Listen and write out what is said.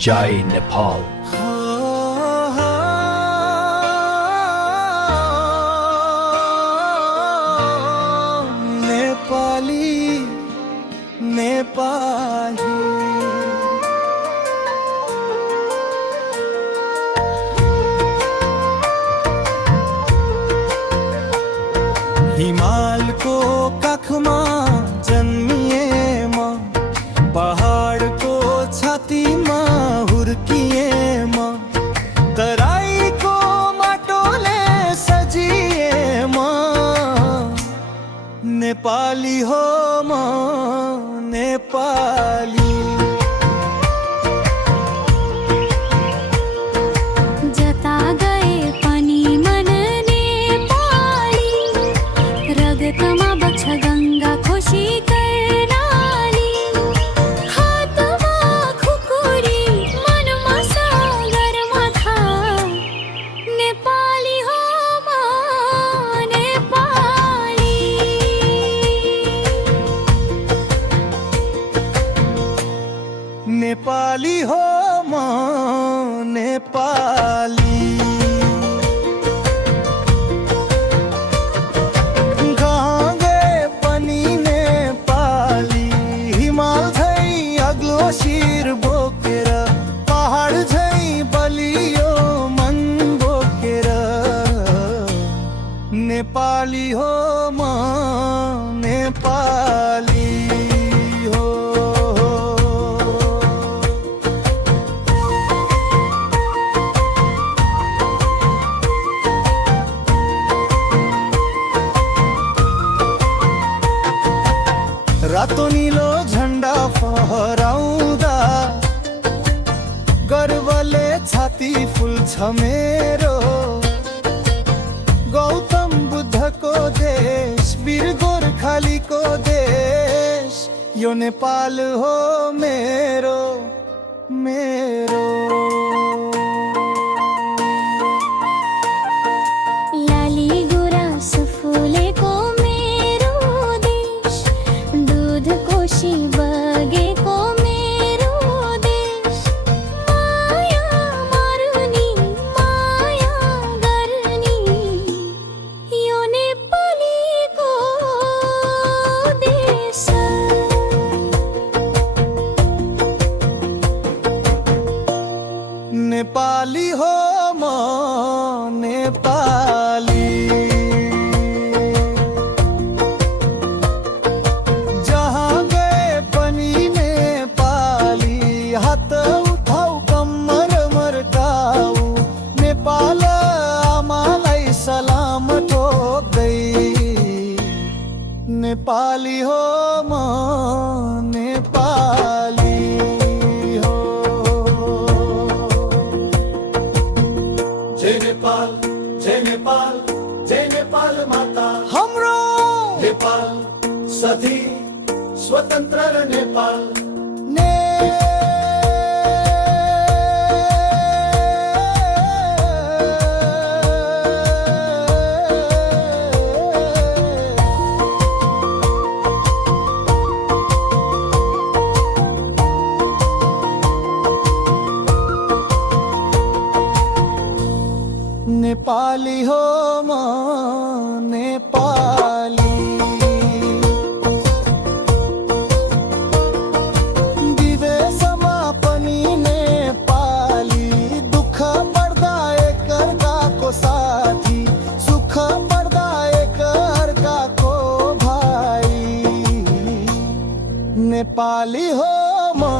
Jai Nepal. Nepali Nepali हिमालको काखमा जन्मिएमा पहाडको छातीमा हुर्किएमा तराईको माटोले सजिएमा नेपाली हो म नेपाली जता गए पनि मन नेपाली रगतमा बग्छ गङ्गा खुसी कर्णाली हातमा खुकुरी मनमा सागरमा थाहा नेपाली हो म नेपाली नेपाली हो म नेपाली कहाँ गए पनि नेपाली हिमाल झै अग्लो शिर बोकेर पहाड झै बलियो मन बोकेर नेपाली हो म नेपाली हो रातो नीलो झण्डा फहराउँदा गर्वले छाती फुल्छ मेरो गौतम बुद्धको देश वीर गोर्खालीको देश यो नेपाल हो मेरो मेरो लाली गुराँस फुलेको मेरो देश दुध कोशी बगेको मेरो देश माया मर्नी माया गर्ने यो नेपालीको देश नेपाली हो म नेपाली जहाँ गए पनि नेपाली हात उठाऊ कम्मर मर्काऊ नेपाल आमालाई सलाम ठोक्दै नेपाली हो म नेपाली हो जय नेपाल माता हाम्रो नेपाल सधी स्वतन्त्र र नेपाल नेपाली हो म नेपाली विदेशमा पनि नेपाली दुःख पर्दा एकअर्काको साथी सुख पर्दा एकअर्काको भाइ नेपाली हो म